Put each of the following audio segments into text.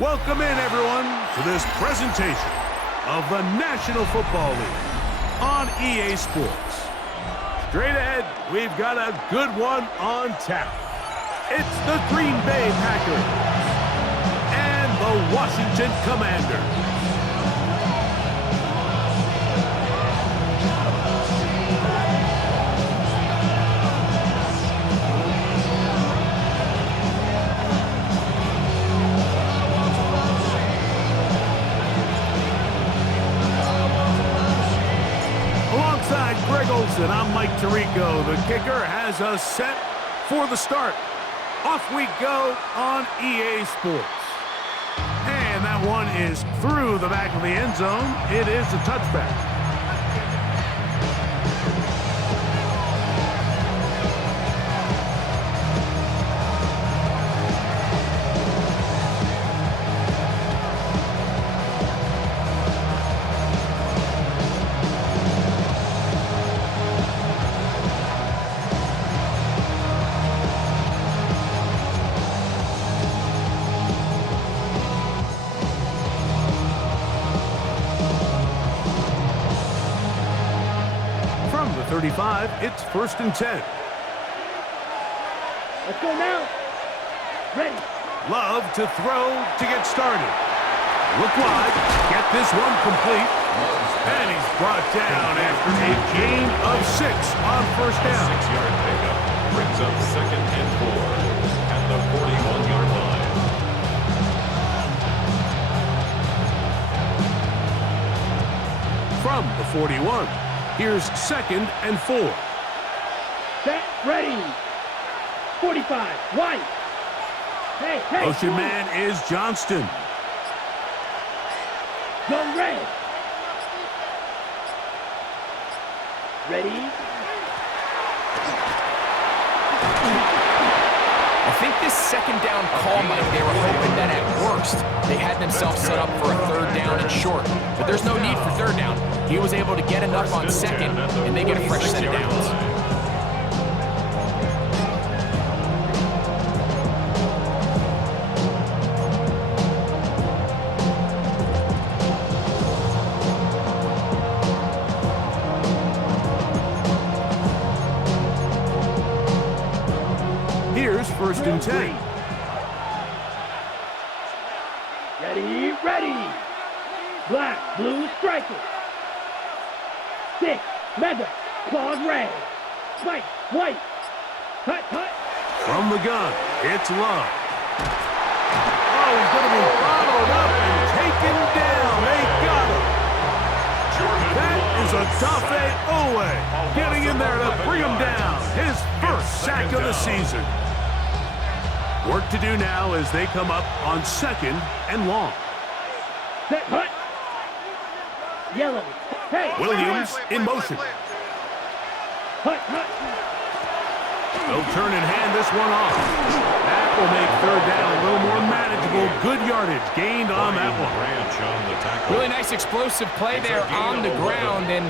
Welcome in, everyone, to this presentation of the National Football League on EA Sports. Straight ahead, we've got a good one on tap. It's the Green Bay Packers and the Washington Commanders. I'm Mike Tirico. The kicker has us set for the start. Off we go on EA Sports. And that one is through the back of the end zone. It is a touchback. From the 35, it's 1st and 10. Let's go now. Ready. Love to throw to get started. Look wide. Get this one complete. And he's brought down after a gain of 6 on 1st down. 6-yard pickup brings up 2nd and 4 at the 41-yard line. From the 41, here's 2nd and 4. Set, ready. 45, white. Hey. Motion man is Johnston. Go red. Ready. I think this 2nd down call, Mike, they were hoping that at worst they had themselves set up for a 3rd down and short. But there's no need for 3rd down. He was able to get enough on 2nd, and they get a fresh set of downs. Here's 1st and 10. Ready. Black, blue, striker. 6, mega, claws red. Spike, white. Cut. From the gun, it's Love. Oh, he's going to be followed up and taken down. They got him. That is a Tafe Owe getting in there to bring him down. His first sack of the season. Work to do now as they come up on 2nd and long. Set, hut. Yellow. Hey. Williams in motion. Hut. They'll turn and hand this one off. That will make 3rd down a little more manageable. Good yardage gained on that one. Really nice explosive play there on the ground. And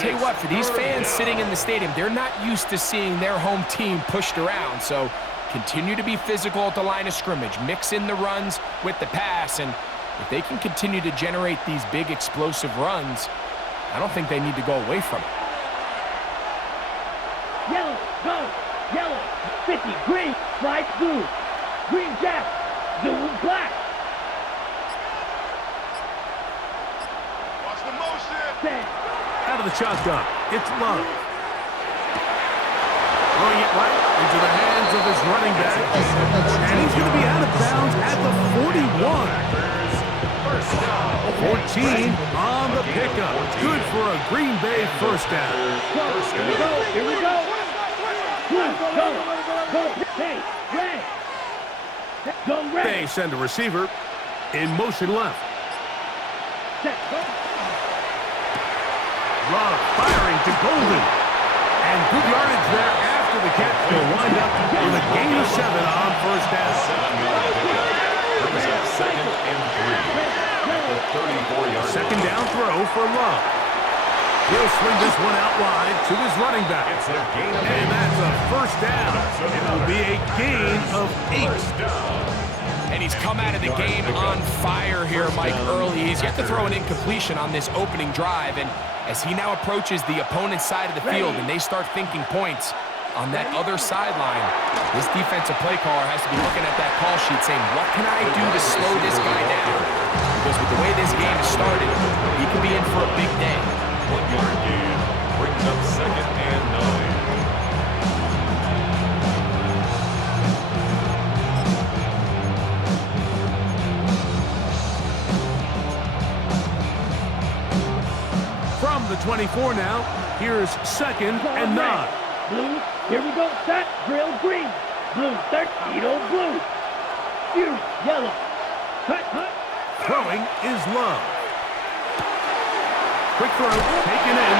tell you what, for these fans sitting in the stadium, they're not used to seeing their home team pushed around. So continue to be physical at the line of scrimmage. Mix in the runs with the pass. And if they can continue to generate these big explosive runs, I don't think they need to go away from it. Yellow, go. Yellow, 50, green, flight blue. Green jack, blue, black. Watch the motion. Set. Out of the shotgun, it's Love. Throwing it right into the hands of his running back. And he's going to be out of bounds at the 41. 14 on the pickup. Good for a Green Bay 1st down. Here we go. Go. Hey, red. Go red. They send a receiver in motion left. Set, go. Love firing to Golden. And good yardage there after the catch. They'll wind up with a gain of 7 on 1st down. 2nd and 3. 34-yard 2nd down throw for Love. He'll swing this one out wide to his running back. And that's a 1st down. It will be a gain of 8. And he's come out of the game on fire here, Mike, early. He's yet to throw an incompletion on this opening drive. And as he now approaches the opponent's side of the field and they start thinking points on that other sideline, this defensive play caller has to be looking at that call sheet saying, what can I do to slow this guy down? Because with the way this game has started, he could be in for a big day. 1 yard gain brings up 2nd and 9. From the 24 now, here's 2nd and 9. Blue, here we go. Set, drill, green. Blue, Tito, blue. Fuse, yellow. Cut. Throwing is Love. Quick throw, taken in.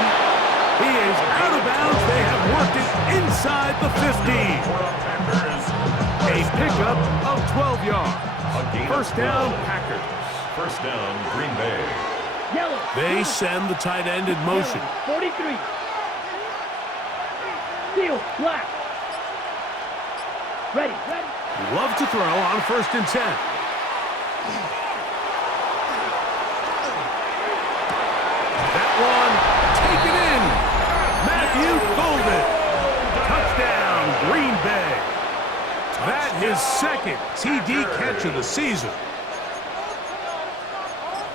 He is out of bounds. They have worked it inside the 15. A pickup of 12 yards. First down, Packers. First down, Green Bay. Yellow. They send the tight end in motion. 43. Steel, black. Ready. Love to throw on 1st and 10. That one taken in. Matthew Golden. Touchdown, Green Bay. That his 2nd TD catch of the season.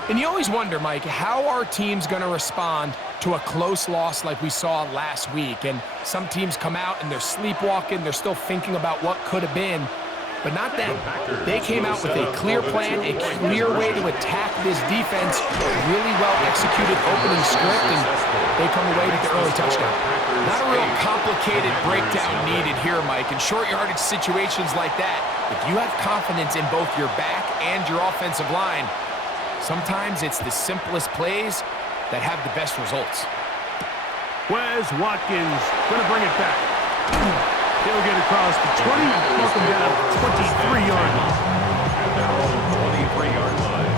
And you always wonder, Mike, how are teams going to respond to a close loss like we saw last week? And some teams come out and they're sleepwalking. They're still thinking about what could have been. But not them. They came out with a clear plan, a clear way to attack this defense, really well-executed opening script, and they come away with the early touchdown. Not a real complicated breakdown needed here, Mike. In short-yardage situations like that, if you have confidence in both your back and your offensive line, sometimes it's the simplest plays that have the best results. Wes Watkins going to bring it back. He'll get across the 20, knock him down 23-yard line. At their own 23-yard line.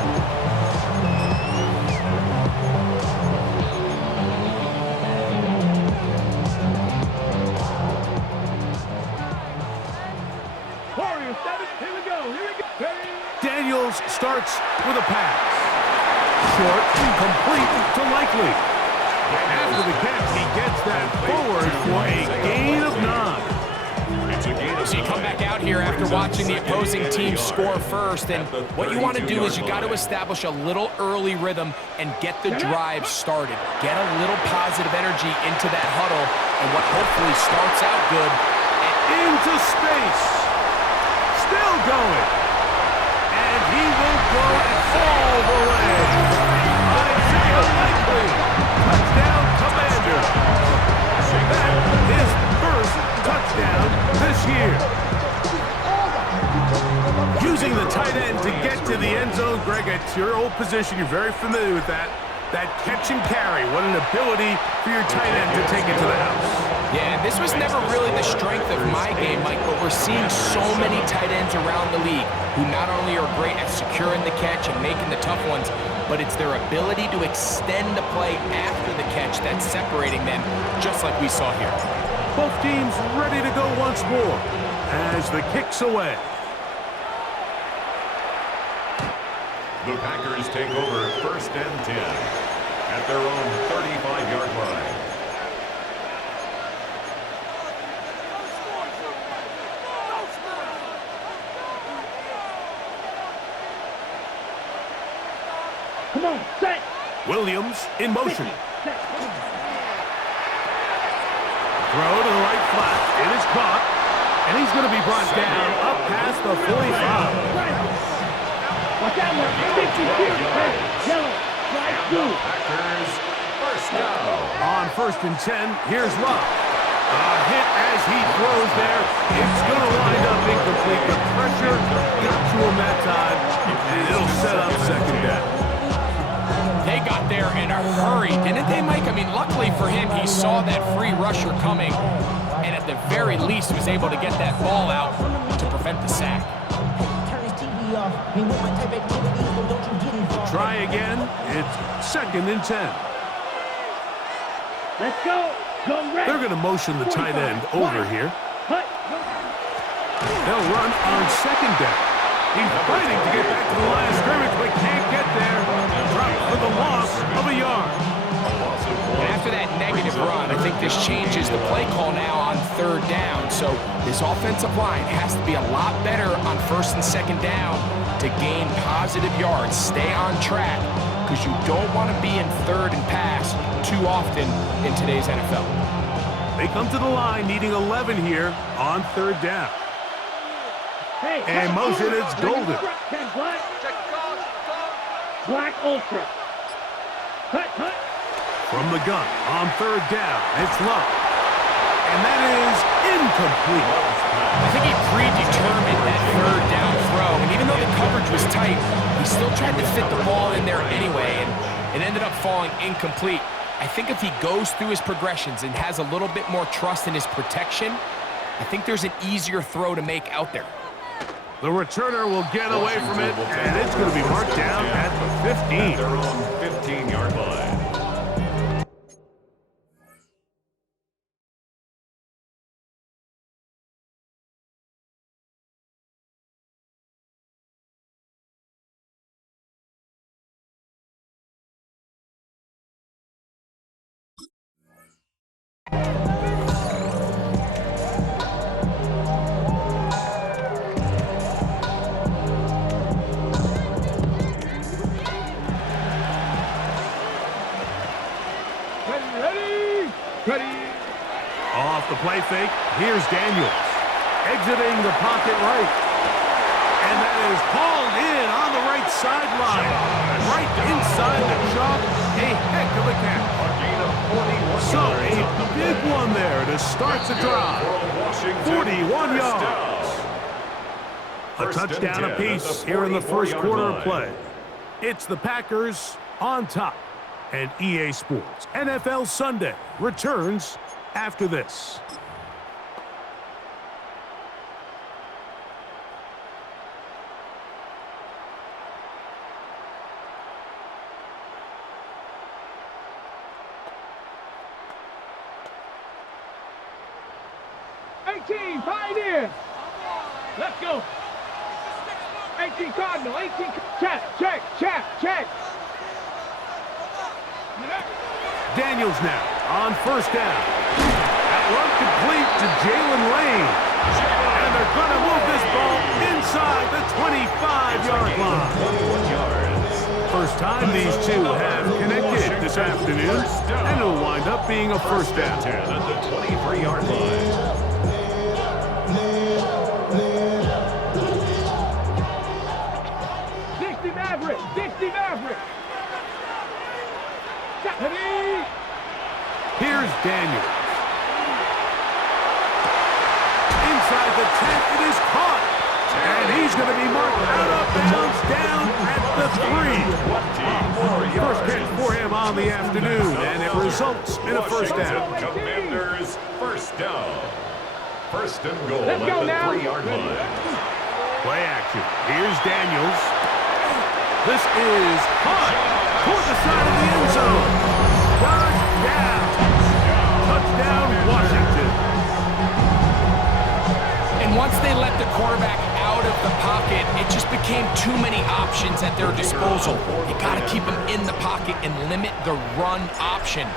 Warriors 7, here we go. Daniels starts with a pass. Short, complete to Likely. After the catch, he gets that forward for a gain of 9. So you come back out here after watching the opposing team score first, and what you want to do is you got to establish a little early rhythm and get the drive started. Get a little positive energy into that huddle, and what hopefully starts out good. Into space. Still going. And he will go all the way. Isaiah Likely. Touchdown, Commander. That is first touchdown this year. Using the tight end to get to the end zone, Greg, it's your old position. You're very familiar with that. That catch and carry. What an ability for your tight end to take it to the house. Yeah, this was never really the strength of my game, Mike, but we're seeing so many tight ends around the league who not only are great at securing the catch and making the tough ones, but it's their ability to extend the play after the catch that's separating them, just like we saw here. Both teams ready to go once more as the kick's away. The Packers take over 1st and 10 at their own 35-yard line. Come on, set. Williams in motion. 50, set. Throw to the right flat. It is caught. And he's going to be brought down up past the 45. Watch out, man. 50 here. Yellow. Right through. Packers first down. On 1st and 10, here's Love. A hit as he throws there. It's going to wind up incomplete. The pressure got to him that time, and it'll set up 2nd down. They got there in a hurry, didn't they, Mike? I mean, luckily for him, he saw that free rusher coming, and at the very least was able to get that ball out to prevent the sack. Try again. It's 2nd and 10. Let's go. Go red. They're going to motion the tight end over here. Cut. They'll run on 2nd down. He's fighting to get back to the line of scrimmage, but can't get there. Dropped for the loss of a yard. And after that negative run, I think this changes the play call now on third down. So this offensive line has to be a lot better on first and second down to gain positive yards. Stay on track, because you don't want to be in third and pass too often in today's NFL. They come to the line needing 11 here on third down. Hey, And motion, it's golden. Black Ultra. Cut. From the gun on third down, it's low. And that is incomplete. I think he predetermined that third down throw, and even though the coverage was tight, he still tried to fit the ball in there anyway, and it ended up falling incomplete. I think if he goes through his progressions and has a little bit more trust in his protection, I think there's an easier throw to make out there. The returner will get away from it, and it's going to be marked down at the 15. At their own 15-yard line. Ready. Off the play fake, here's Daniels. Exiting the pocket right. And that is hauled in on the right sideline. Right inside the chalk. A heck of a catch. So, a big one there to start the drive. 41 yards. A touchdown apiece here in the first quarter of play. It's the Packers on top. And EA Sports NFL Sunday returns after this. Pioneer. Let's go. 18 Cardinal. 18. Check. Daniels now on first down. That run complete to Jalen Lane. And they're going to move this ball inside the 25-yard line. 21 yards. First time these two have connected this afternoon, and it'll wind up being a first down. 10 at the 23-yard line. 60 Maverick. Here's Daniels. Inside the 10, it is caught. And he's going to be marked out of bounds down at the 3. First catch for him on the afternoon, and it results in a first down. Commanders first down. First and goal at the 3-yard line. Play action. Here's Daniels. This is caught toward the side of the end zone. Touchdown, Washington. And once they let the quarterback out of the pocket, it just became too many options at their disposal. You got to keep him in the pocket and limit the run option.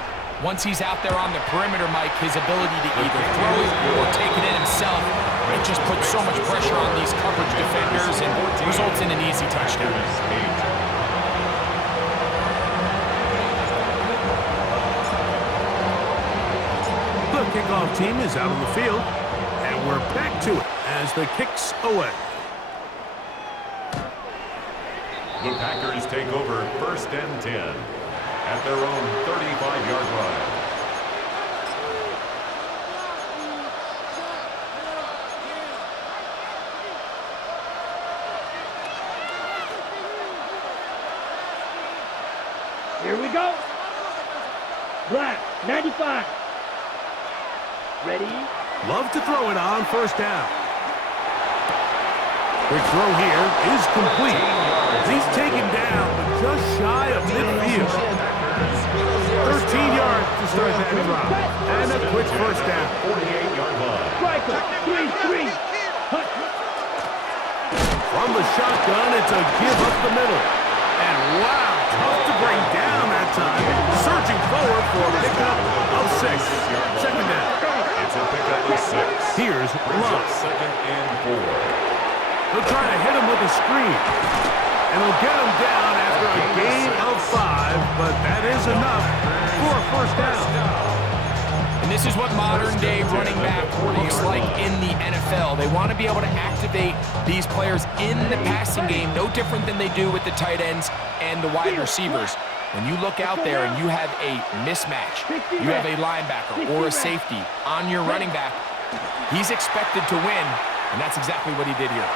Once he's out there on the perimeter, Mike, his ability to either throw it or take it in himself, it just puts so much pressure on these coverage defenders and results in an easy touchdown. The kickoff team is out on the field, and we're back to it as the kick's away. The Packers take over first and 10 at their own 35-yard line. Here we go. Black, 95. Ready? Love to throw it on first down. Quick throw here is complete. He's taken down, but just shy of midfield. 13 yards to start that drive. And a quick first down. 48-yard line. Striker, 3-3. From the shotgun, it's a give up the middle. And wow, tough to bring down that time. Surging forward for a pickup of 6. Second down. It's a pickup of 6. Here's Love. Second and 4. They'll try to hit him with a screen. And they'll get him down after a gain of 5, but that is enough for a first down. And this is what modern-day running back looks like in the NFL. They want to be able to activate these players in the passing game, no different than they do with the tight ends and the wide receivers. When you look out there and you have a mismatch, you have a linebacker or a safety on your running back, he's expected to win, and that's exactly what he did here.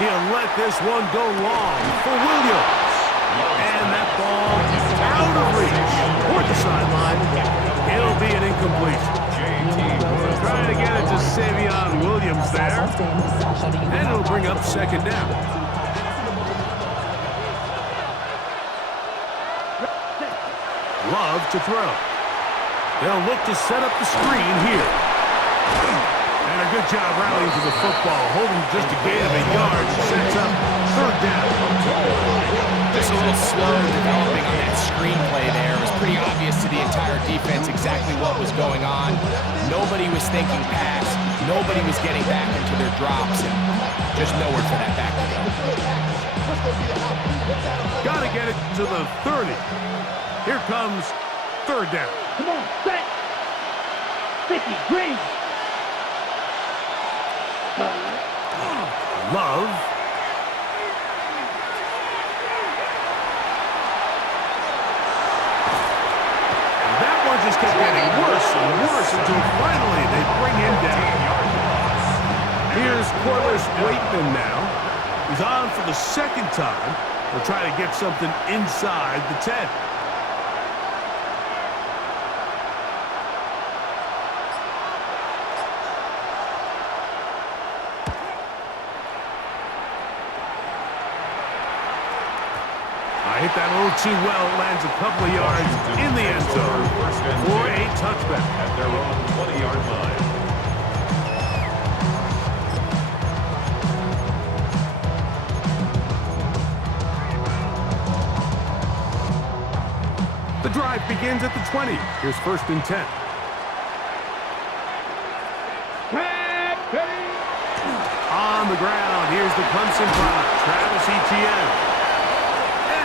He'll let this one go long for Williams. And that ball is out of reach toward the sideline. It'll be an incompletion. Trying to get it to Savion Williams there. And it'll bring up second down. Love to throw. They'll look to set up the screen here. And a good job rallying to the football, holding just a gain of a yard. Sets up third down. Just a little slow developing on that screenplay there. It was pretty obvious to the entire defense exactly what was going on. Nobody was thinking pass. Nobody was getting back into their drops, and just nowhere for that back to go. Got to get it to the 30. Here comes third down. Come on, set. Sticky, green. Love. And that one just kept getting worse and worse until finally they bring him down. Here's Corliss Waitman now. He's on for the second time. They'll try to get something inside the 10. Hit that a little too well. Lands a couple of yards in the end zone for a touchback. At their own 20-yard line. The drive begins at the 20. Here's first and 10. On the ground, here's the Clemson product, Travis Etienne.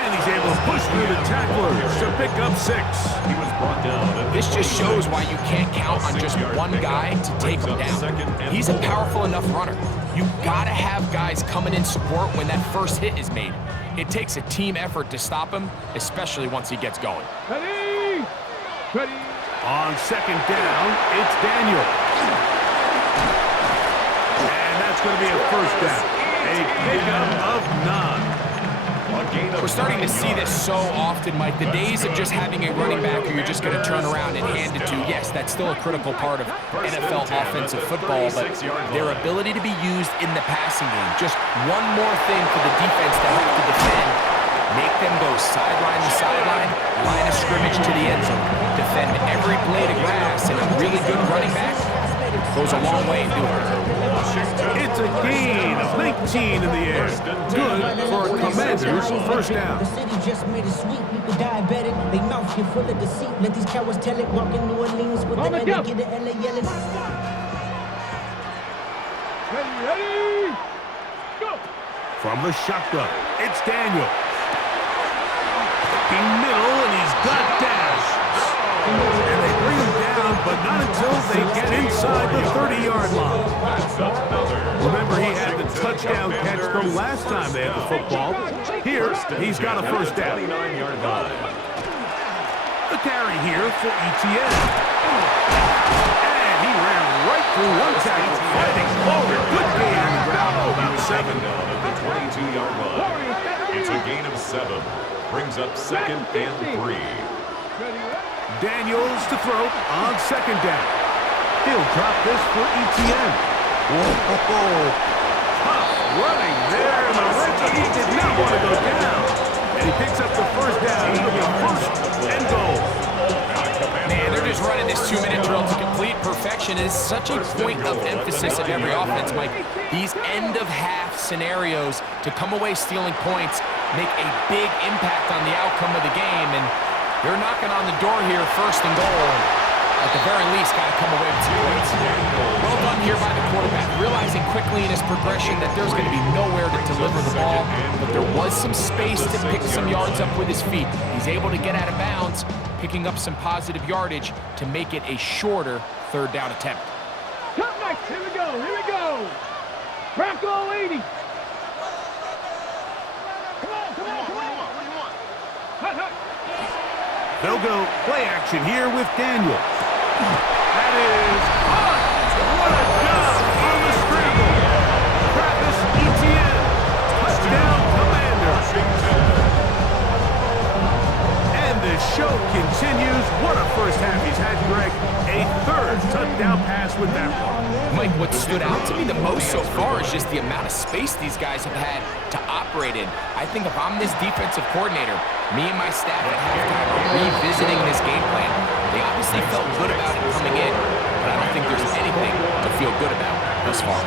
And he's able to push through the tacklers to pick up 6. He was brought down. This just shows why you can't count on just one guy to take him down. He's a powerful enough runner. You've got to have guys coming in support when that first hit is made. It takes a team effort to stop him, especially once he gets going. Ready? Ready? On second down, it's Daniel. And that's going to be a first down. A pickup of 9. We're starting to see this so often, Mike. The days of just having a running back who you're just going to turn around and hand it to, yes, that's still a critical part of NFL offensive football, but their ability to be used in the passing game, just one more thing for the defense to have to defend, make them go sideline to sideline, line of scrimmage to the end zone, defend every blade of grass, and a really good running back goes a long way in doing it. It's a gain of 19 in the air. Good for a Commanders first down. The city just made it sweet. People diabetic. They mouth get full of deceit. Let these cowards tell it. Walk in New Orleans with the LA, get the LA yelling. Ready? Go! From the shotgun, it's Daniel. In middle, and he's got dash. And they bring him down, but not until they get inside the 30-yard line. Remember, he had the touchdown catch from last time they had the football. Here, he's got a first down. The carry here for Etienne. And he ran right through one tackle, fighting forward. Good gain on the ground, about 7. Down at the 22-yard line. It's a gain of 7. Brings up second and 3. Daniels to throw on second down. He'll drop this for Etienne. Whoa, tough running there in the red. He did not want to go down. And he picks up the first down. It'll be first and goal. Man, they're just running this 2-minute drill to complete perfection. It's such a point of emphasis of every offense, Mike. These end-of-half scenarios to come away stealing points make a big impact on the outcome of the game, and they're knocking on the door here, first and goal. At the very least, got to come away with 2 points. Well done here by the quarterback, realizing quickly in his progression that there's going to be nowhere to deliver the ball, but there was some space to pick some yards up with his feet. He's able to get out of bounds, picking up some positive yardage to make it a shorter third down attempt. Come next, here we go, here we go. Bronco 80. Come on, come on, come on. What do you want? Hut, hut. They'll go play action here with Daniel. That is hot. What a job on the scramble. Travis Etienne, touchdown Commander. And the show continues. What a first half he's had, Greg. A third touchdown pass with that one. Mike, what stood out to me the most so far is just the amount of space these guys have had to operate in. I think if I'm this defensive coordinator, me and my staff at halftime are revisiting this game plan. They obviously felt good about it coming in, but I don't think there's anything to feel good about thus far.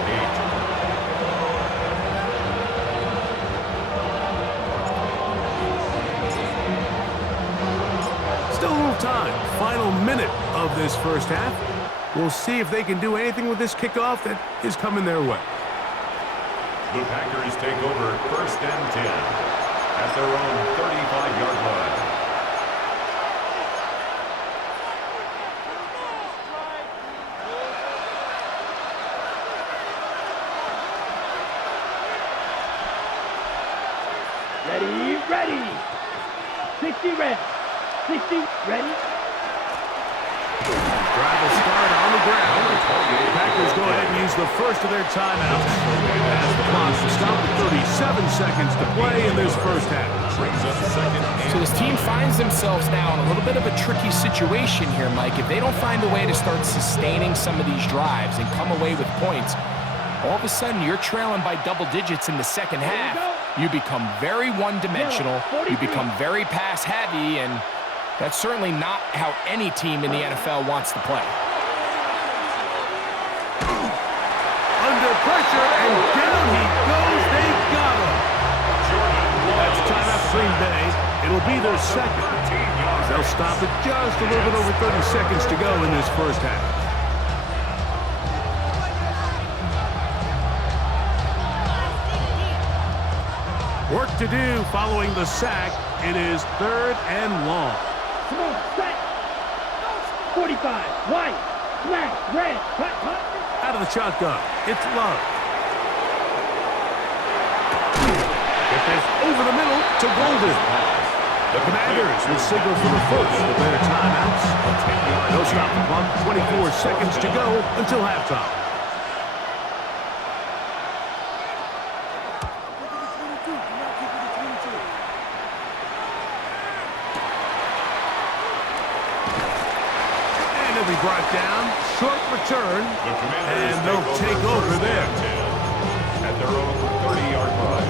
Still a little time. Final minute of this first half. We'll see if they can do anything with this kickoff that is coming their way. The Packers take over first and 10 at their own 35-yard line. Ready. 60 red. 60 ready. Drive will start on the ground. The Packers go ahead and use the first of their timeouts as the clock will stop with 37 seconds to play in this first half. So this team finds themselves now in a little bit of a tricky situation here, Mike. If they don't find a way to start sustaining some of these drives and come away with points, all of a sudden you're trailing by double digits in the second half. You become very one-dimensional. You become very pass-heavy, and that's certainly not how any team in the NFL wants to play. Under pressure, and down he goes. They got him. That's timeout Green Bay. It'll be their second. They'll stop it just a little bit over 30 seconds to go in this first half. Work to do following the sack. It is third and long. Come on, set. 45, white, black, red, hut, hut. Out of the shotgun, it's Love. It is over the middle to Golden. The Commanders will signal for the first of their timeouts. They'll stop the clock, 24 seconds to go until halftime. Brought down, short return, and they'll take over there. At their own 30-yard line.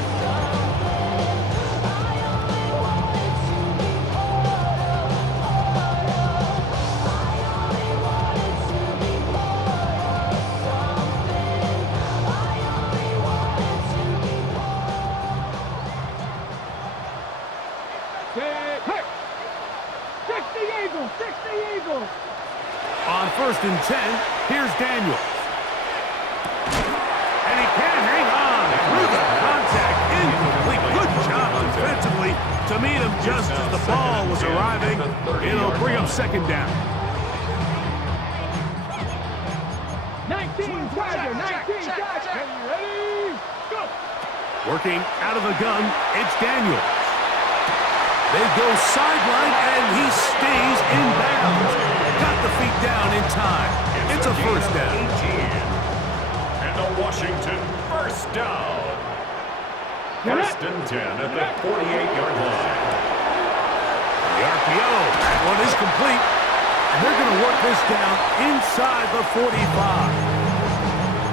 On first and 10, here's Daniels. And he can't hang on through the contact. Incomplete. Good job defensively to meet him just as the ball was arriving. It'll bring him second down. 19, Tiger, 19, Tiger. Ready, go. Working out of the gun, it's Daniels. They go sideline, and he stays in bounds. Got the feet down in time. It's a first down. And a Washington first down. First and 10 at the 48-yard line. The RPO, that one is complete. And they're going to work this down inside the 45.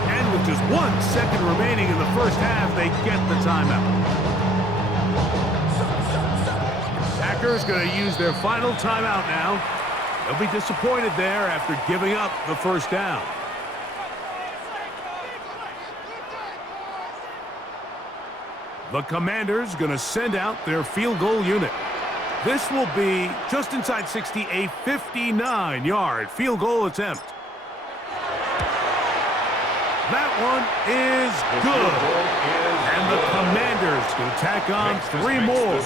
And with just 1 second remaining in the first half, they get the timeout. Packers going to use their final timeout now. He'll be disappointed there after giving up the first down. The Commanders going to send out their field goal unit. This will be just inside 60, a 59-yard field goal attempt. That one is good. And the Commanders going to tack on 3 more,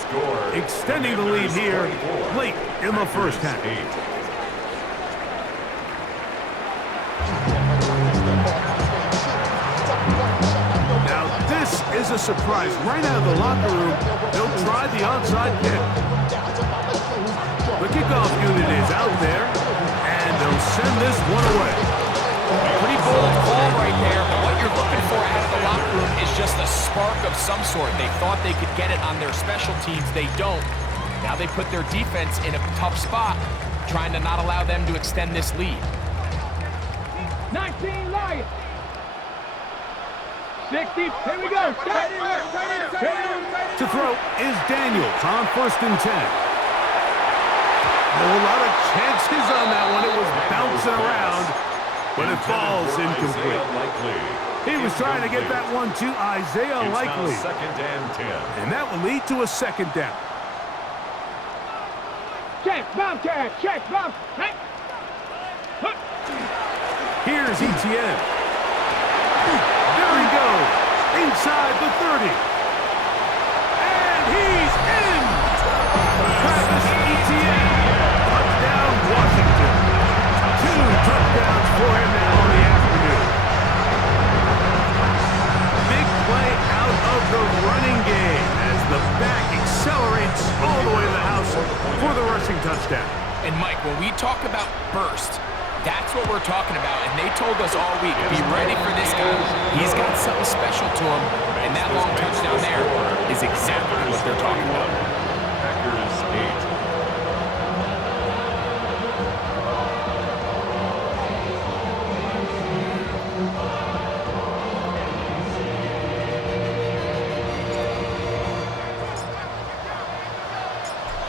extending the lead here late in the first half. Now, this is a surprise. Right out of the locker room, they'll try the onside kick. The kickoff unit is out there, and they'll send this one away. Pretty bold call right there, but what you're looking for out of the locker room is just a spark of some sort. They thought they could get it on their special teams. They don't. Now they put their defense in a tough spot, trying to not allow them to extend this lead. 19 Lions. 60. Here we go. To throw is Daniels on 1st and 10. A lot of chances on that one. It was bouncing around, but it falls incomplete. He was trying to get that one to Isaiah Likely. Second and 10. And that will lead to a second down. Check, Bobcat, check, Bob. Hey. Here's ETN. There he goes, inside the 30. And he's in! Travis Etienne, touchdown Washington. 2 touchdowns for him now in the afternoon. Big play out of the running game as the back accelerates all the way to the house for the rushing touchdown. And Mike, when we talk about burst, that's what we're talking about, and they told us all week, be ready for this guy. He's got something special to him, and that long touchdown there is exactly what they're talking about. Packers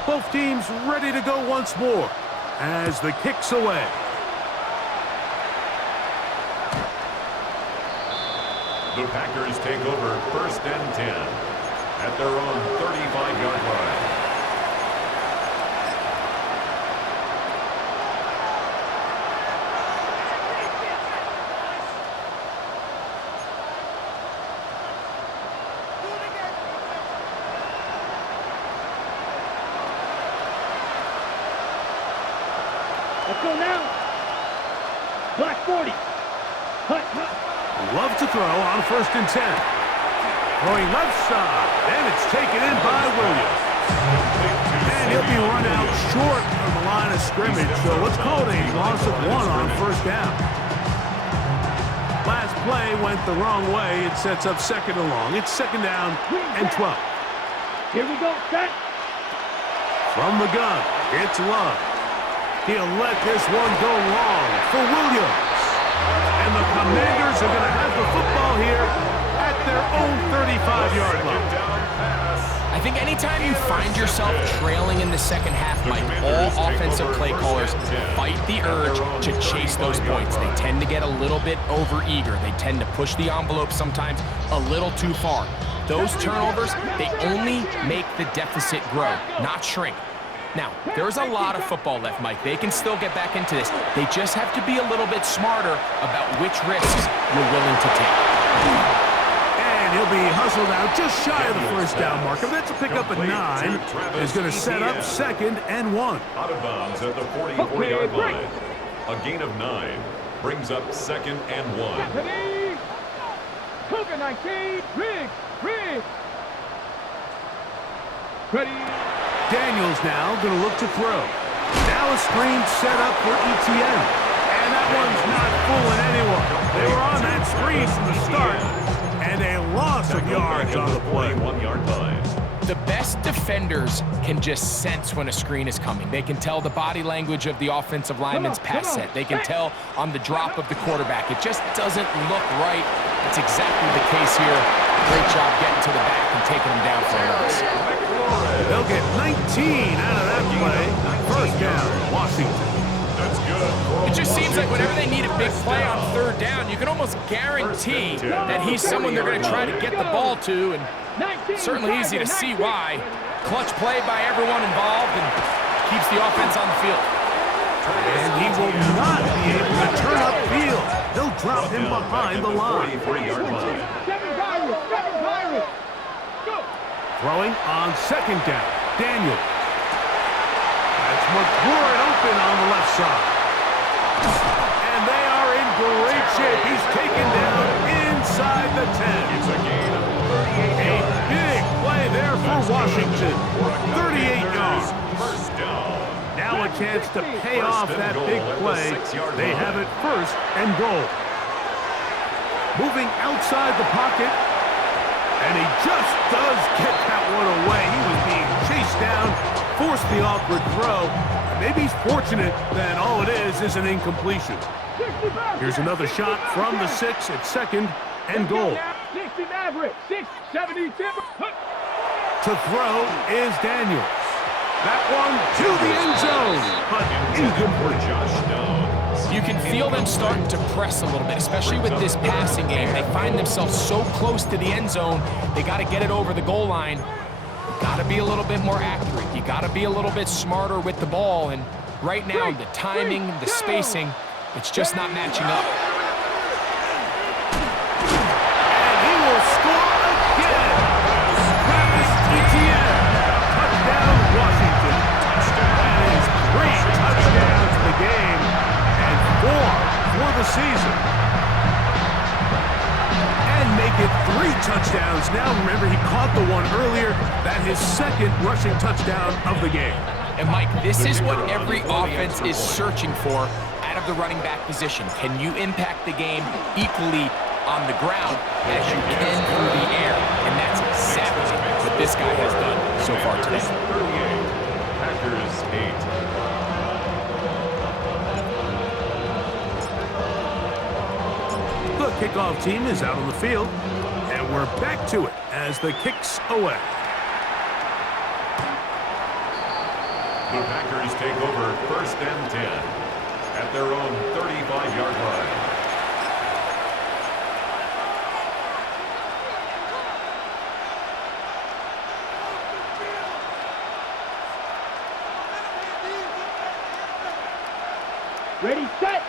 8. Both teams ready to go once more as the kick's away. The Packers take over 1st and 10 at their own 35-yard line. Let's go now. Black 40. Hut, hut. Love to throw on 1st and 10. Throwing left side, and it's taken in by Williams. And he'll be run out short from the line of scrimmage, so let's call it a loss of 1 on 1st down. Last play went the wrong way. It sets up 2nd and long. It's 2nd down and 12. Here we go, set. From the gun, it's Love. He'll let this one go long for Williams. And the Commanders are going to have the football here at their own 35-yard line. I think anytime you find yourself trailing in the second half, Mike, all offensive play callers fight the urge to chase those points. They tend to get a little bit overeager. They tend to push the envelope sometimes a little too far. Those turnovers, they only make the deficit grow, not shrink. Now, there's a lot of football left, Mike. They can still get back into this. They just have to be a little bit smarter about which risks you're willing to take. And he'll be hustled out just shy of the first down marker. That's a pickup at 9. Is going to set up 2nd and 1. Out of bounds at the 44-yard line. A gain of 9 brings up 2nd and 1. Cougar 19, Riggs. Ready. Daniels now going to look to throw. Now a screen set up for ETN. And that one's not fooling anyone. They were on that screen from the start. And a loss of yards on the play. 1-yard line. The best defenders can just sense when a screen is coming. They can tell the body language of the offensive lineman's pass set. They can tell on the drop of the quarterback. It just doesn't look right. It's exactly the case here. Great job getting to the back and taking them down for a loss. They'll get 19 out of that play. 1st down, Washington. It just seems like whenever they need a big play on third down, you can almost guarantee that he's someone they're going to try to get the ball to, and certainly easy to see why. Clutch play by everyone involved and keeps the offense on the field. And he will not be able to turn upfield. They'll drop him behind the line. Throwing on second down. Daniel. That's McLaurin open on the left side. And they are in great shape. He's taken down inside the 10. It's a gain of 38 A yards. big play there for Washington. 38 yards. First down. Now a chance to pay off that big play. They have it first and goal. Moving outside the pocket. And he just does get that one away. He was being chased down, forced the awkward throw. Maybe he's fortunate that all it is an incompletion. Here's another shot from the 6 at second and goal. 60 Maverick, 670 Timber. To throw is Daniels. That one to the end zone, but incomplete. You can feel them starting to press a little bit, especially with this passing game. They find themselves so close to the end zone, they got to get it over the goal line. You got to be a little bit more accurate. You got to be a little bit smarter with the ball. And right now, the timing, the spacing, it's just not matching up. And he will score again. Travis Etienne. Touchdown, Washington. That is 3 touchdowns in the game. 4 for the season. And make it 3 touchdowns now. Remember, he caught the one earlier. That his second rushing touchdown of the game. And Mike, this is what every offense is searching for out of the running back position. Can you impact the game equally on the ground as you can through the air? And that's exactly what this guy has done so far today. 38. Packers 8. The kickoff team is out on the field, and we're back to it as the kicks away. The Packers take over first and 10 at their own 35-yard line. Ready, set.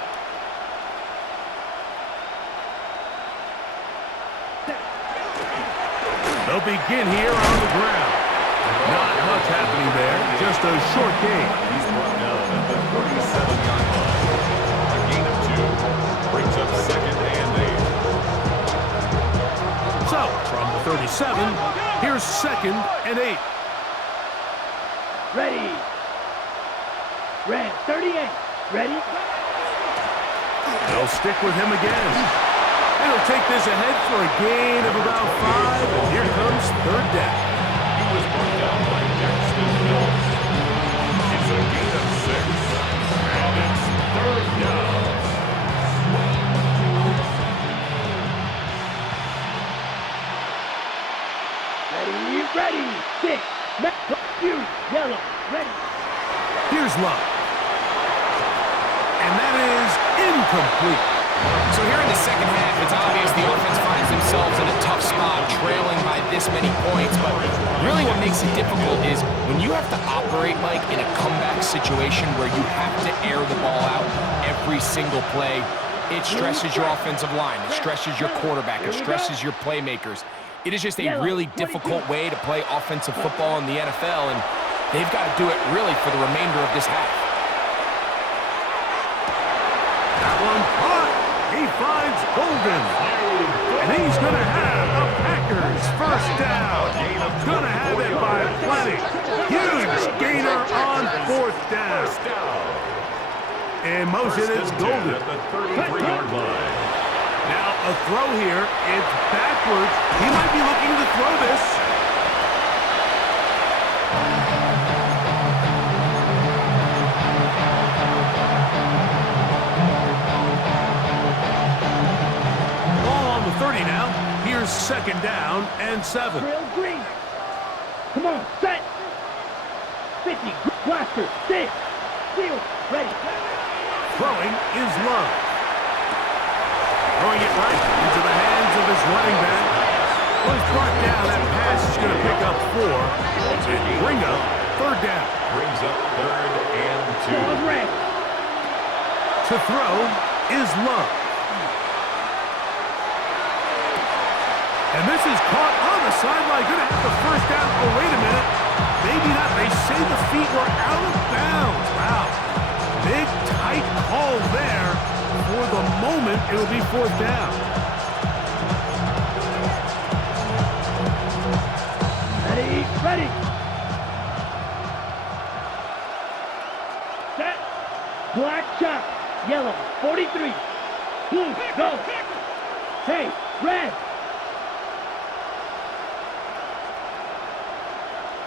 They'll begin here on the ground. Not much happening there, just a short gain. He's brought down at the 37-yard line. A gain of 2 brings up second and 8. So, from the 37, here's second and 8. Ready. Red, 38. Ready. They'll stick with him again. And he'll take this ahead for a gain of about 5, and here comes third down. He was brought down by Jackson Mills. It's a gain of 6, and it's third down. Ready. 6. Yellow. Ready. Here's Love. And that is incomplete. So here in the second half, it's obvious the offense finds themselves in a tough spot, trailing by this many points. But really what makes it difficult is when you have to operate, Mike, in a comeback situation where you have to air the ball out every single play, it stresses your offensive line, it stresses your quarterback, it stresses your playmakers. It is just a really difficult way to play offensive football in the NFL, and they've got to do it really for the remainder of this half. That one caught. He finds Golden. And he's going to have the Packers first down. Going to have it by plenty. Huge gainer on fourth down. In motion is Golden. At the 33-yard line. Now a throw here. It's backwards. He might be looking to throw this. Ball on the 30 now. Here's second down and 7. Drill green. Come on, set. 50. Blaster. 6. Field. Ready. Throwing is Love. Throwing it right into the hands of his running back. Well, he's brought down. That pass is going to pick up 4 and bring up 3rd down. Brings up 3rd and 2. Ball red. To throw is Love. And this is caught on the sideline. Going to have the 1st down. Oh, wait a minute. Maybe not. They say the feet were out of bounds. Wow. Big, tight call there. For the moment, it'll be 4th down. Ready, ready. Set. Black chop. Yellow, 43. Blue, go. Hey, red.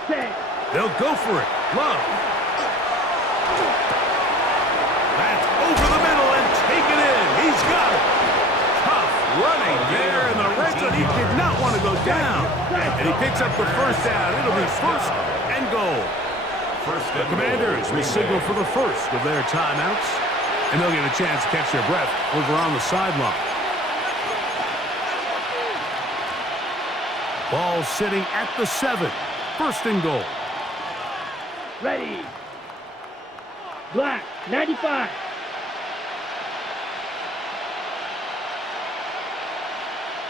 Set. They'll go for it. Love. That's over the middle and taken in. He's got it. Tough running there in the red zone. He did not want to go down. And he picks up the 1st down. It'll be 1st and goal. The Commanders will signal for the first of their timeouts. And they'll get a chance to catch their breath over on the sideline. Ball sitting at the 7. 1st and goal. Ready. Black, 95.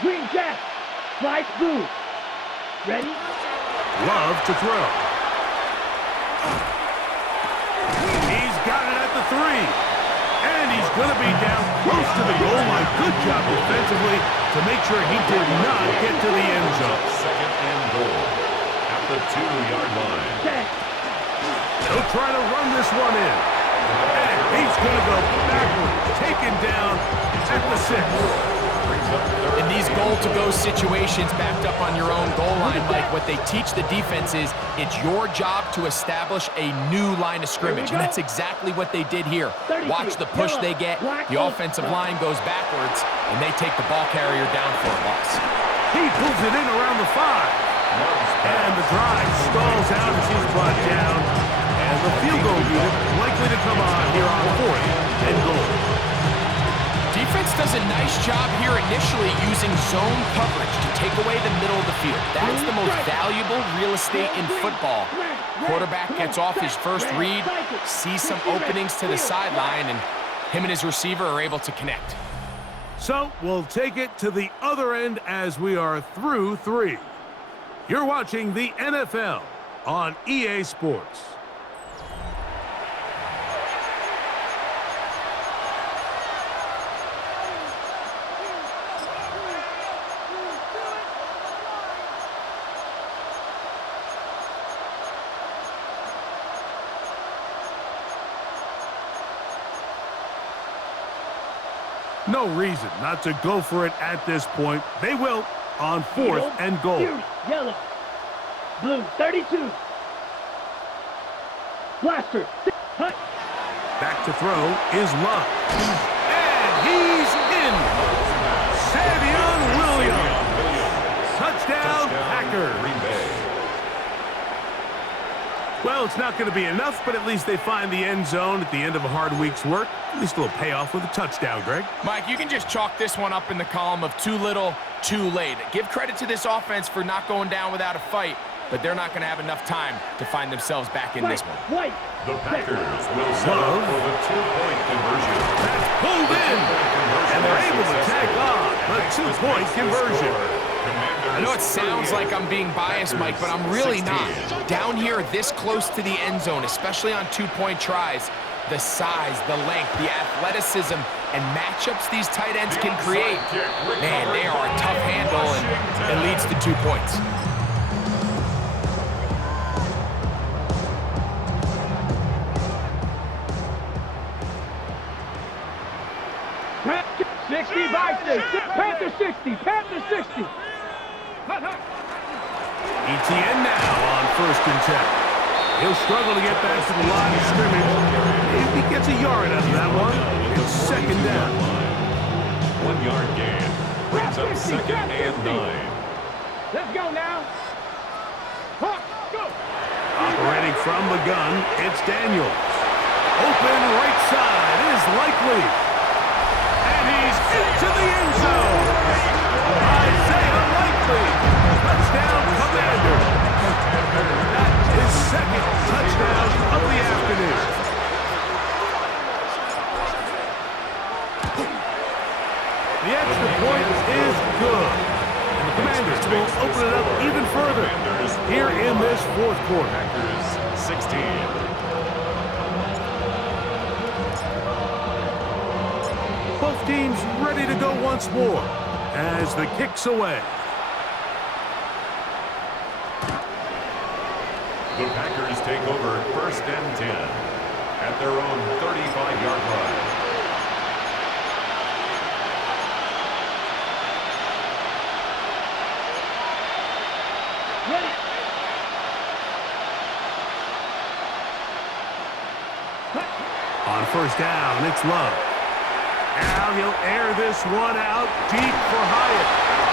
Green jack. Slice blue. Ready? Love to throw. He's got it at the 3. And he's going to be down close to the goal line. Good job defensively to make sure he did not get to the end zone. 2nd and goal at the 2-yard line. Set. He'll try to run this one in. And he's going to go backwards. Taken down at the 6. In these goal-to-go situations backed up on your own goal line, Mike, what they teach the defense is it's your job to establish a new line of scrimmage, and that's exactly what they did here. Watch the push they get. The offensive line goes backwards, and they take the ball carrier down for a loss. He pulls it in around the 5. And the drive stalls out as he's brought down. And the field goal unit likely to come on here on 4th and goal. Defense does a nice job here initially using zone coverage to take away the middle of the field. That's the most valuable real estate in football. Quarterback gets off his first read, sees some openings to the sideline, and him and his receiver are able to connect. So we'll take it to the other end as we are through 3. You're watching the NFL on EA Sports. No reason not to go for it at this point. They will on 4th and goal. Yellow. Blue, 32. Blaster. Hut. Back to throw is Love. And he's in. Savion Williams. Touchdown, Packers. Well, it's not going to be enough, but at least they find the end zone at the end of a hard week's work. At least a little payoff with a touchdown, Greg. Mike, you can just chalk this one up in the column of too little, too late. Give credit to this offense for not going down without a fight, but they're not going to have enough time to find themselves back in this one. White. The Packers will set up for the 2-point conversion. That's pulled in, and they're able to tag on the 2-point conversion. I know it sounds like I'm being biased, Mike, but I'm really not. Down here this close to the end zone, especially on 2-point tries, the size, the length, the athleticism, and matchups these tight ends can create, man, they are a tough handle, and it leads to 2 points. Panther 60. Panther 60. ETN now on 1st and 10. He'll struggle to get back to the line of scrimmage. If he gets a yard out of that one, it's 2nd down. 1-yard gain brings up 2nd and 9. Let's go now. Go. Operating from the gun, it's Daniels. Open right side is like The extra point is good. And the Commanders will open it up even further here in this fourth quarter. Packers 16. Both teams ready to go once more as the kick's away. The Packers take over 1st and 10 at their own 35-yard line. Ready. On 1st down, it's Love. Now he'll air this one out deep for Hyatt.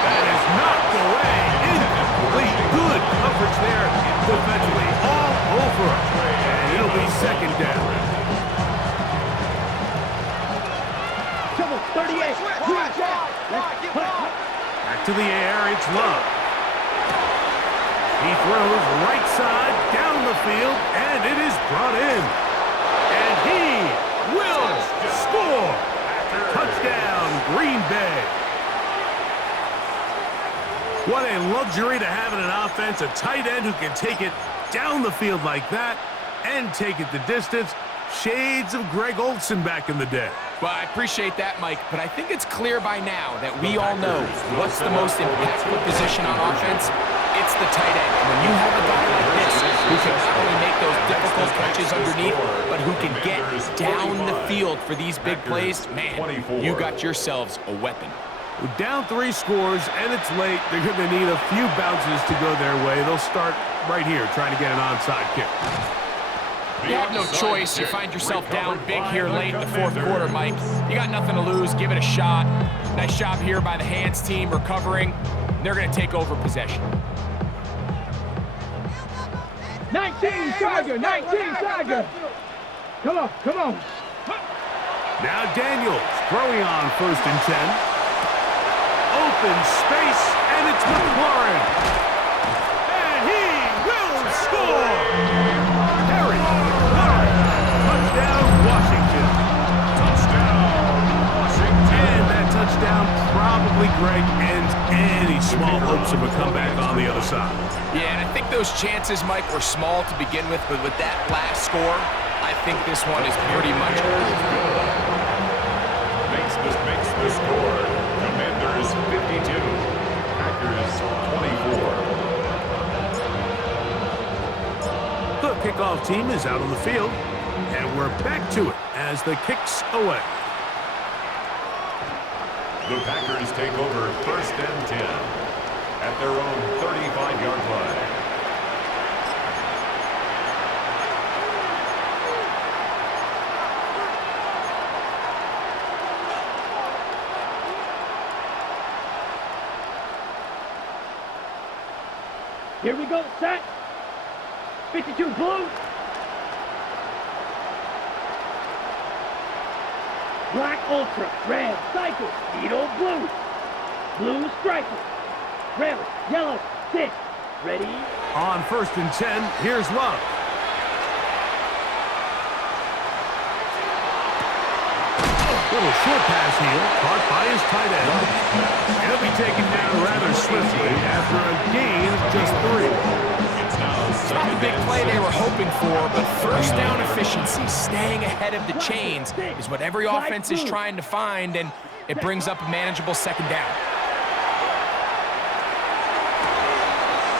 That is knocked away. Incomplete. Good coverage there defensively all over him. And it'll be 2nd down. Double 38. Green jack. Back to the air, it's Love. He throws right side down the field, and it is brought in. And he will score. Touchdown, Green Bay. What a luxury to have in an offense, a tight end who can take it down the field like that and take it the distance. Shades of Greg Olsen back in the day. Well, I appreciate that, Mike, but I think it's clear by now that we all know what's the most impactful position on offense. It's the tight end. And when you have a guy like this who can not only make those difficult catches underneath, but who can get down the field for these big plays, man, you got yourselves a weapon. We're down 3 scores, and it's late. They're going to need a few bounces to go their way. They'll start right here trying to get an onside kick. You have no choice. You find yourself down big here late in the 4th quarter, Mike. You got nothing to lose. Give it a shot. Nice job here by the hands team recovering. They're going to take over possession. 19 Tiger. 19 Tiger. Come on, come on. Now Daniels throwing on 1st and 10. Open space, and it's McLaurin. And he will score. Harry McLaurin. Touchdown, Washington. Touchdown, Washington. And that touchdown probably, Greg, ends any small hopes of a comeback on the other side. Yeah, and I think those chances, Mike, were small to begin with, but with that last score, I think this one is pretty much over. Makes the score. Commanders 52. Packers 24. The kickoff team is out on the field, and we're back to it as the kick's away. The Packers take over 1st and 10 at their own 35-yard line. Here we go, set. 52 blue. Black ultra, red cycle, Edo blue. Blue striker. Red, yellow, 6. Ready? On 1st and 10, here's Love. Little short pass here, caught by his tight end. He'll be taken down rather swiftly after a gain of just 3. It's not the big play they were hoping for, but 1st down efficiency, staying ahead of the chains, is what every offense is trying to find, and it brings up a manageable 2nd down.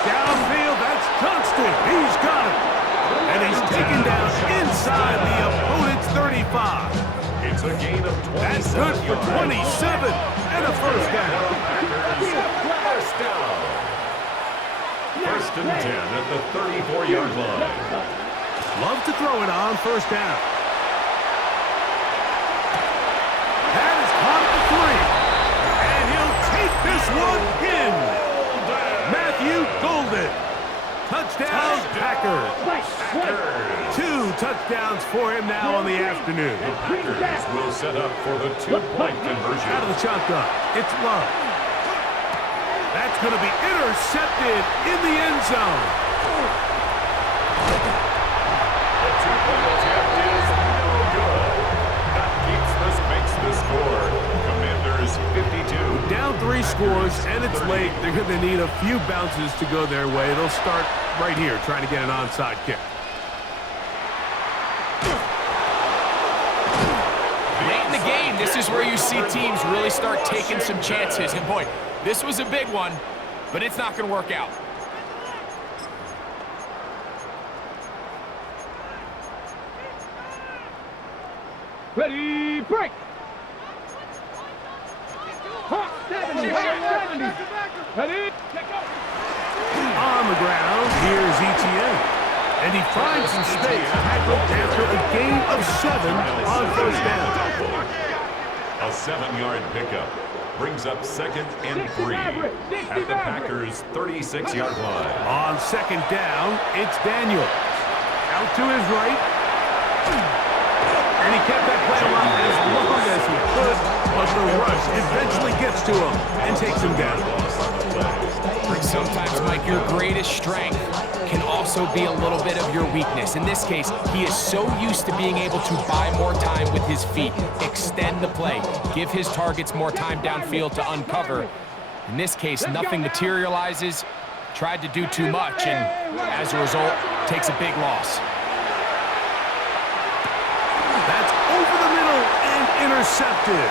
Downfield, that's Johnston. He's got it. And he's taken down inside the opponent's 35. It's a gain of 27. That's good for 27 and a 1st down. First down. 1st and 10 at the 34-yard line. Love to throw it on 1st down. That is caught at the 3. And he'll take this one in. Matthew Golden. Touchdown, Packers. 2 touchdowns for him now on the afternoon. The Packers will set up for the 2-point conversion. Out of the shotgun, it's Love. That's going to be intercepted in the end zone. The 2-point attempt is no good. That makes the score scores and it's late, they're going to need a few bounces to go their way. They'll start right here trying to get an onside kick. Late in the game, this is where you see teams really start taking some chances. And boy, this was a big one, but it's not going to work out. Ready, break! 70, 70. Ready, check out. On the ground, here's ETN. And he finds some space tackled after a gain of 7 on first down. A 7-yard pickup brings up 2nd and 3 at the Packers' 36-yard line. On second down, it's Daniel. Out to his right. And he kept that play alive as long as he could, but the rush eventually gets to him and takes him down. Sometimes, Mike, your greatest strength can also be a little bit of your weakness. In this case, he is so used to being able to buy more time with his feet, extend the play, give his targets more time downfield to uncover. In this case, nothing materializes, tried to do too much, and as a result, takes a big loss. That's over the middle and intercepted.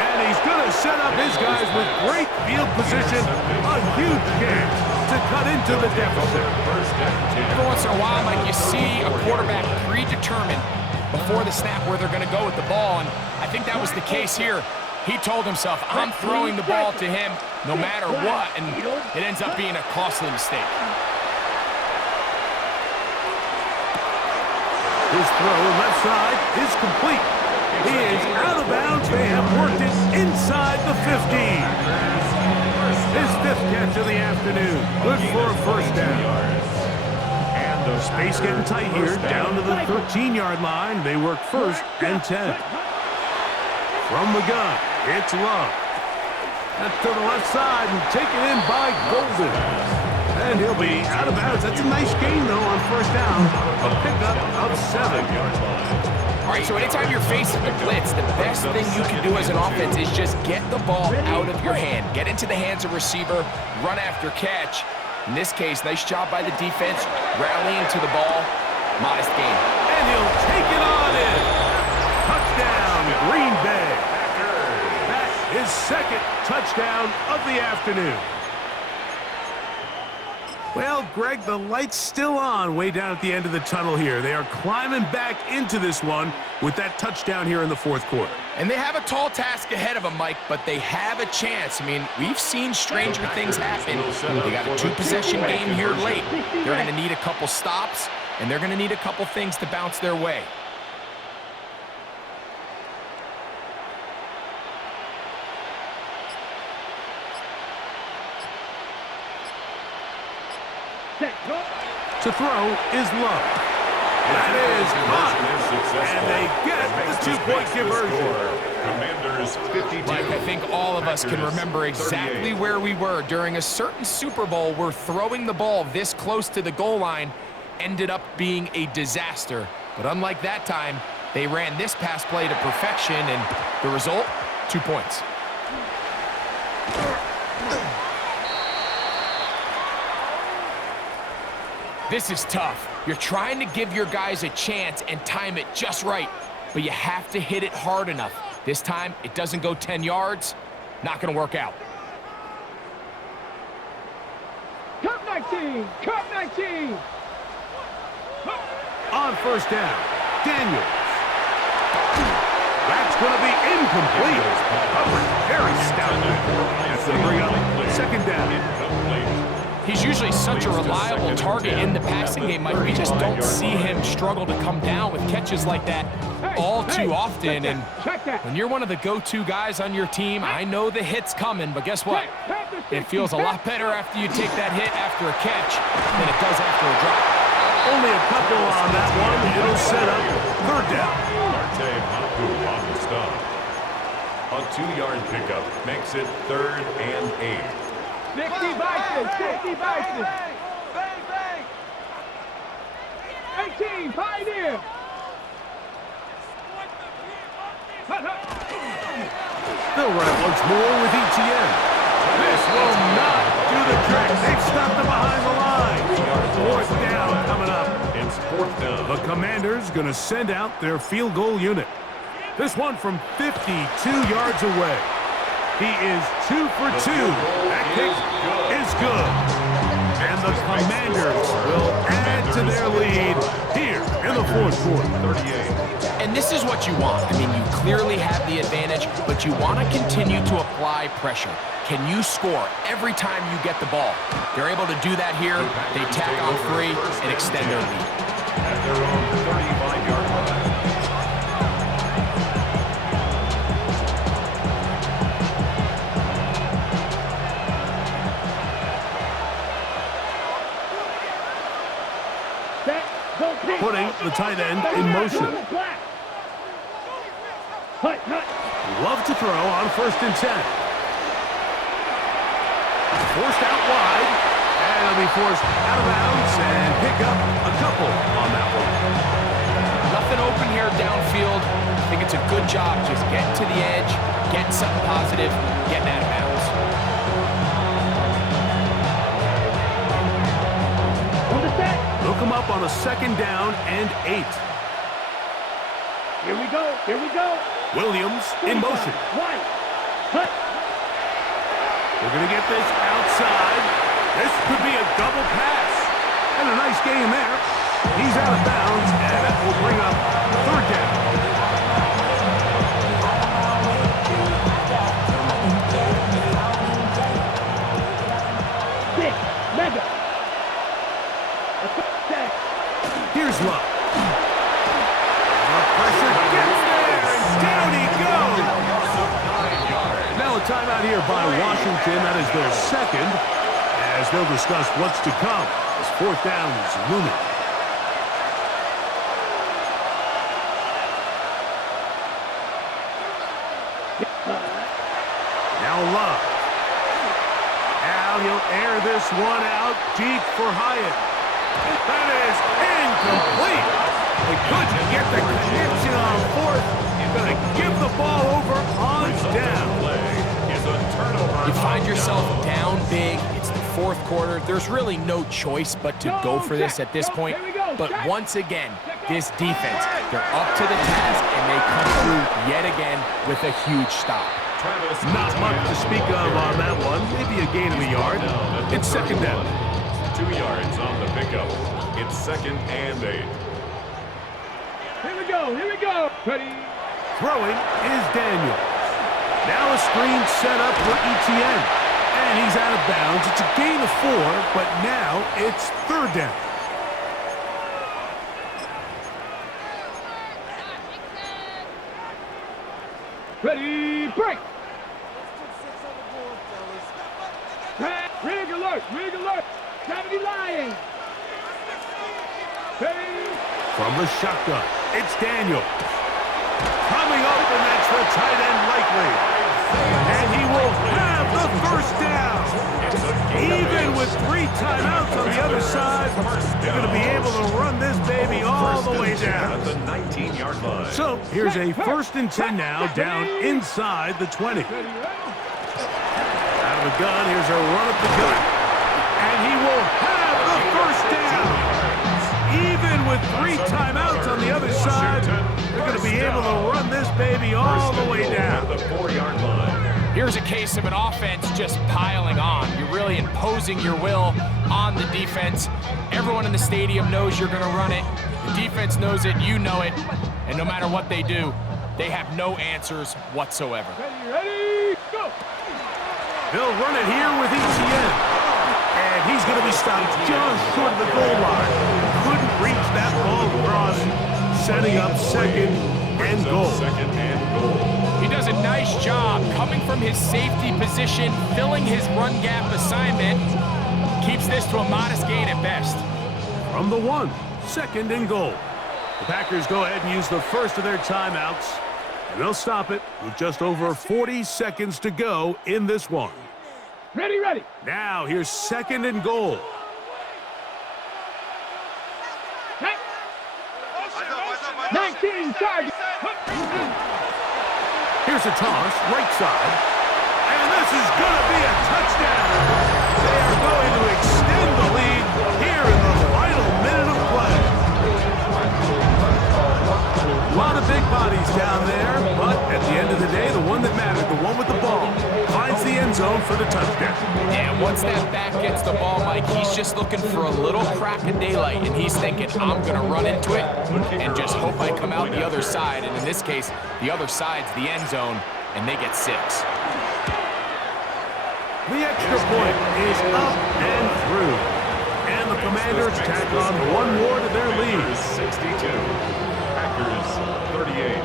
And he's going to set up his guys with great field position. A huge chance to cut into the deficit. Every once in a while, Mike, you see a quarterback predetermined before the snap where they're going to go with the ball, and I think that was the case here. He told himself, I'm throwing the ball to him no matter what, and it ends up being a costly mistake. His throw left side is complete. He is out of bounds. They have worked it inside the 15. His 5th catch of the afternoon. Good for a first down. Space getting tight here. Down to the 13-yard line. They work 1st and 10. From the gun, it's Love. That's to the left side and taken in by Golden. And he'll be out of bounds. That's a nice gain, though, on first down. A pickup of 7. All right, so anytime you're facing the blitz, the best thing you can do as an offense is just get the ball out of your hand. Get into the hands of receiver, run after catch. In this case, nice job by the defense, rallying to the ball. Modest gain. And he'll take it on in. Touchdown, Green Bay. That's his 2nd touchdown of the afternoon. Well, Greg, the light's still on way down at the end of the tunnel here. They are climbing back into this one with that touchdown here in the 4th quarter. And they have a tall task ahead of them, Mike, but they have a chance. I mean, we've seen stranger things happen. They got a 2-possession game here late. They're going to need a couple stops, and they're going to need a couple things to bounce their way. To throw is Love. That is caught. And they get the 2-point conversion. Commanders 52. Mike, I think all of us can remember exactly where we were during a certain Super Bowl where throwing the ball this close to the goal line ended up being a disaster. But unlike that time, they ran this pass play to perfection, and the result, 2 points. This is tough. You're trying to give your guys a chance and time it just right, but you have to hit it hard enough. This time, it doesn't go 10 yards. Not going to work out. Cut 19! Cut 19! On first down, Daniels. That's going to be incomplete. Covered very stoutly. That's going to bring up 2nd down. He's usually such a reliable target in the passing game, Mike. We just don't see him struggle to come down with catches like that all too often. And when you're one of the go-to guys on your team, I know the hit's coming, but guess what? It feels a lot better after you take that hit after a catch than it does after a drop. Only a couple on that one. It'll set up 3rd down. On the stop. A 2-yard pickup makes it 3rd and 8. 60 Bison! 60 Bison! 18, Pioneer! More with ETN. This will not do the trick. They've stopped them behind the line. Fourth down coming up. It's fourth down. The Commanders going to send out their field goal unit. This one from 52 yards away. He is 2 for 2. That kick is good. And the Commanders will add to their lead here in the fourth quarter. 38. And this is what you want. I mean, you clearly have the advantage, but you want to continue to apply pressure. Can you score every time you get the ball? They're able to do that here. They tack on 3 and extend their lead. At their own 35-yard line. Putting the tight end in motion. Love to throw on 1st and 10. Forced out wide, and he'll be forced out of bounds and pick up a couple on that one. Nothing open here downfield. I think it's a good job just getting to the edge, getting something positive, getting out of bounds. They'll come up on a 2nd down and 8. Here we go. Here we go. Williams in motion. Right. Cut. They're going to get this outside. This could be a double pass. And a nice game there. He's out of bounds, and that will bring up 3rd down. Six. Mega. Here's Love. The pressure gets there, and down he goes. Now a timeout here by Washington. That is their 2nd, as they'll discuss what's to come as 4th down is looming. Now Love. Now he'll air this one out deep for Hyatt. That is incomplete. They couldn't get the connection on 4th. You're going to give the ball over on down. You find yourself down big. It's the 4th quarter. There's really no choice but to go for this at this point. But once again, this defense, they're up to the task, and they come through yet again with a huge stop. Not much to speak of on that one. Maybe a gain of a yard. It's 2nd down. 2 yards on the pickup. It's 2nd and 8. Here we go. Here we go. Ready. Throwing is Daniels. Now a screen set up for ETN. And he's out of bounds. It's a gain of 4, but now it's 3rd down. Ready. Break. Rig alert. Rig alert. Gravity lying. Ready. From the shotgun, it's Daniels. Coming up, and that's the tight end likely. And he will have the 1st down. Even with 3 timeouts on the other side, they're going to be able to run this baby all the way down. At the 19-yard line. So here's a 1st and 10 now, down inside the 20. Out of the gun, here's a run at the gun. And he will have the 1st down. Even with 3 timeouts on the other side, they're going to be able to run this baby all the way down. At the 4-yard line. Here's a case of an offense just piling on. You're really imposing your will on the defense. Everyone in the stadium knows you're going to run it. The defense knows it, you know it. And no matter what they do, they have no answers whatsoever. Ready, go! They'll run it here with ETN. And he's going to be stopped just short of the goal line. Couldn't reach that ball across, setting up 2nd and goal. 2nd and goal. He does a nice job coming from his safety position, filling his run gap assignment. Keeps this to a modest gain at best. From the 1, 2nd and goal. The Packers go ahead and use the first of their timeouts, and they'll stop it with just over 40 seconds to go in this one. Ready, ready. Now here's 2nd and goal. Hey. 19 target. Here's a toss, right side. this is going to be a touchdown. They are going to extend the lead here in the final minute of play. A lot of big bodies down there, but at the end of the day, the one that mattered, the one with the ball, finds the end zone for the touchdown. Yeah, once that back gets the ball, Mike, he's just looking for a little crack of daylight, and he's thinking, I'm going to run into it and just hope I come out the other side. And in this case, the other side's the end zone, and they get 6. The extra point is up and through. And the Commanders tack on one more to their lead. 62. Packers 38.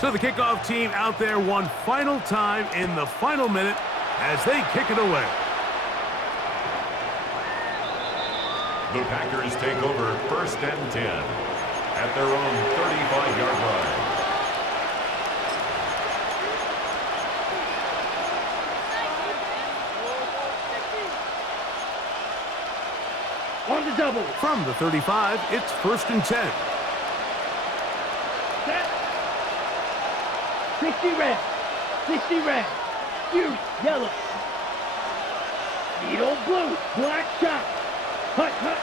So the kickoff team out there one final time in the final minute as they kick it away. The Packers take over 1st and 10 at their own 35-yard line. On the double. From the 35, it's 1st and 10. Set. 60 red. 60 red. Fuse yellow. Needle blue. Black shot. Hut, hut.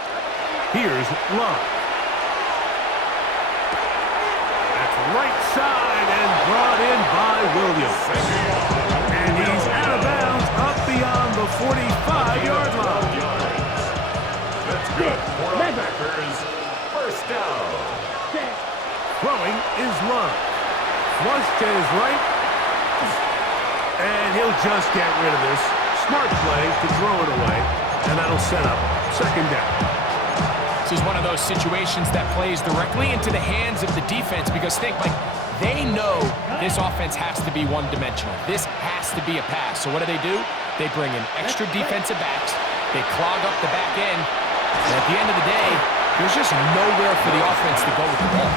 Here's Love. That's right side and brought in by Williams. And he's out of bounds up beyond the 45-yard line. That's good for the Packers. 1st down. Throwing is Love. Flush to his right. And he'll just get rid of this. Smart play to throw it away. And that'll set up 2nd down. This is one of those situations that plays directly into the hands of the defense because think, like, they know this offense has to be one-dimensional. This has to be a pass. So what do? They bring in extra defensive backs. They clog up the back end. And at the end of the day, there's just nowhere for the offense to go with the ball.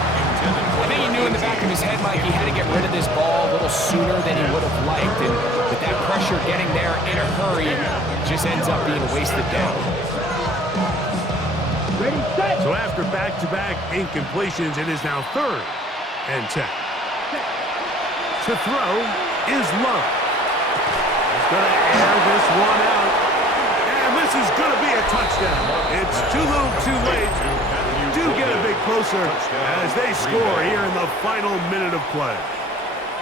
I think he knew in the back of his head, Mike, he had to get rid of this ball a little sooner than he would have liked. And with that pressure getting there in a hurry, just ends up being a wasted down. Ready, set. So after back-to-back incompletions, it is now 3rd and 10. To throw is Love. He's going to air this one out. And this is going to be a touchdown. It's too little too late. Do get a bit closer as they score here in the final minute of play.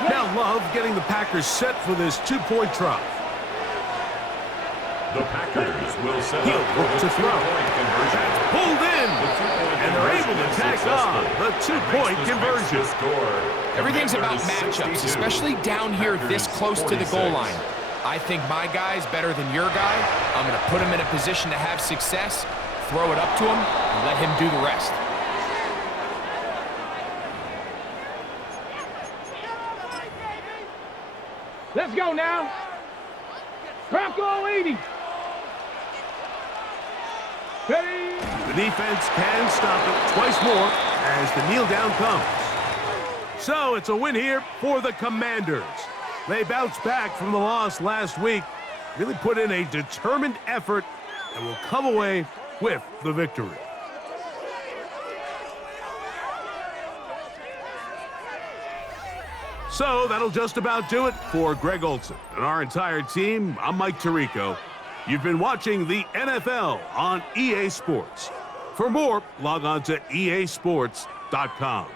Now Love getting the Packers set for this 2-point try. The Packers will set He'll up look to throw. conversion. Pulled in. And they're able to tack on the 2-point conversion. Everything's about matchups, especially down here this close to the goal line. I think my guy's better than your guy. I'm going to put him in a position to have success, throw it up to him, and let him do the rest. Let's go now. Bronco 80. Ready. The defense can stop it twice more as the kneel down comes. So it's a win here for the Commanders. They bounced back from the loss last week, really put in a determined effort, and will come away with the victory. So that'll just about do it for Greg Olson and our entire team. I'm Mike Tirico. You've been watching the NFL on EA Sports. For more, log on to easports.com.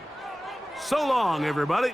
So long, everybody.